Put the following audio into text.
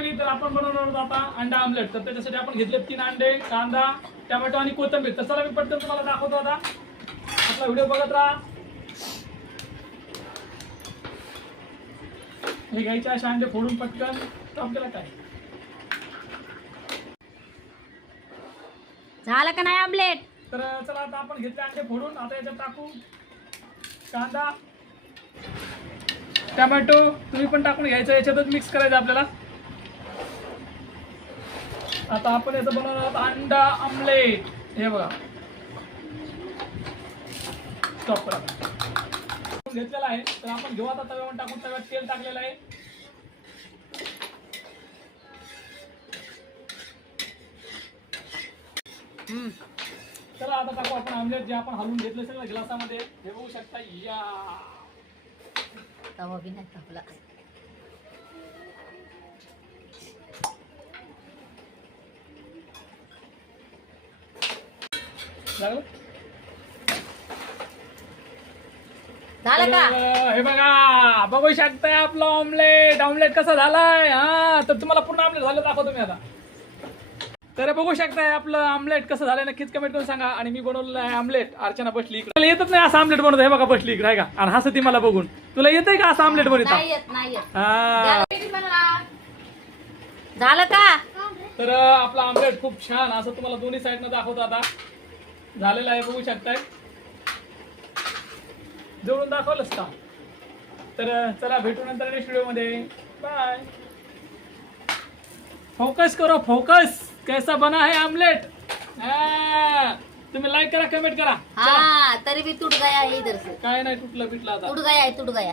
Family, तर आपण बनवणार आहोत आता अंडा आमलेट. तर त्याच्यासाठी आपण घेतले 3 अंडे, कांदा, टोमॅटो आणि कोथिंबीर. तर चला मी पटकन तुम्हाला दाखवतो आता. आपला व्हिडिओ बघत राहा. हे घ्यायचे असे अंडे फोडून पटकन. तर आपल्याला काय झालं का नाही आमलेट? तर चला आता आपण घेतले अंडे फोडून. आता याच्यात टाकू कांदा, टोमॅटो. तुम्ही पण टाकून घ्यायचं, याच्यातच मिक्स करायचं आपल्याला. आता आपण याचं बनवणार आहोत अंडा आमलेट. हे बघा, स्टॉप करा. घेतलेला आहे. तर आपण घेऊ आता तव्यावर टाकून. तव्यात तेल टाकलेलं आहे. चला आता टाकू आपण आमलेट, जे आपण हलवून घेतलं सगळं ग्लासामध्ये. हे बघू शकता. या तवा बी नाही तापला. झालं का? हे बघा, बघू शकताय आपलं ऑमलेट. ऑमलेट कसं झालाय. हा, तर तुम्हाला पूर्ण ऑमलेट झालं दाखवतो मी आता. तर बघू शकताय आपलं ऑमलेट कसं झालंय. नक्कीच कमेंट करून सांगा. आणि मी बनवलेलं आहे ऑमलेट. अर्चना बसली इकडे. येतच नाही असं ऑमलेट बनवतो. हे बघा बसली इकडे, आहे का, आणि हसती मला बघून. तुला येतंय का असं ऑमलेट बनवता? नाही येत. हा, झालं का? तर आपला ऑमलेट खूप छान असं तुम्हाला दोन्ही साईडनं दाखवतो आता. झालेलं आहे, बघू शकताय. जवळून दाखवलंच का? तर चला भेटू नंतर नेक्स्ट व्हिडिओ मध्ये. बाय. फोकस करो, फोकस. कैसा बना है ऑमलेट? तुम्ही लाईक करा, कमेंट करा. हाँ तरी भी टूट गया है इधर से. काय नाही तुटलं पिटलं आता. टूट गया है, टूट गया.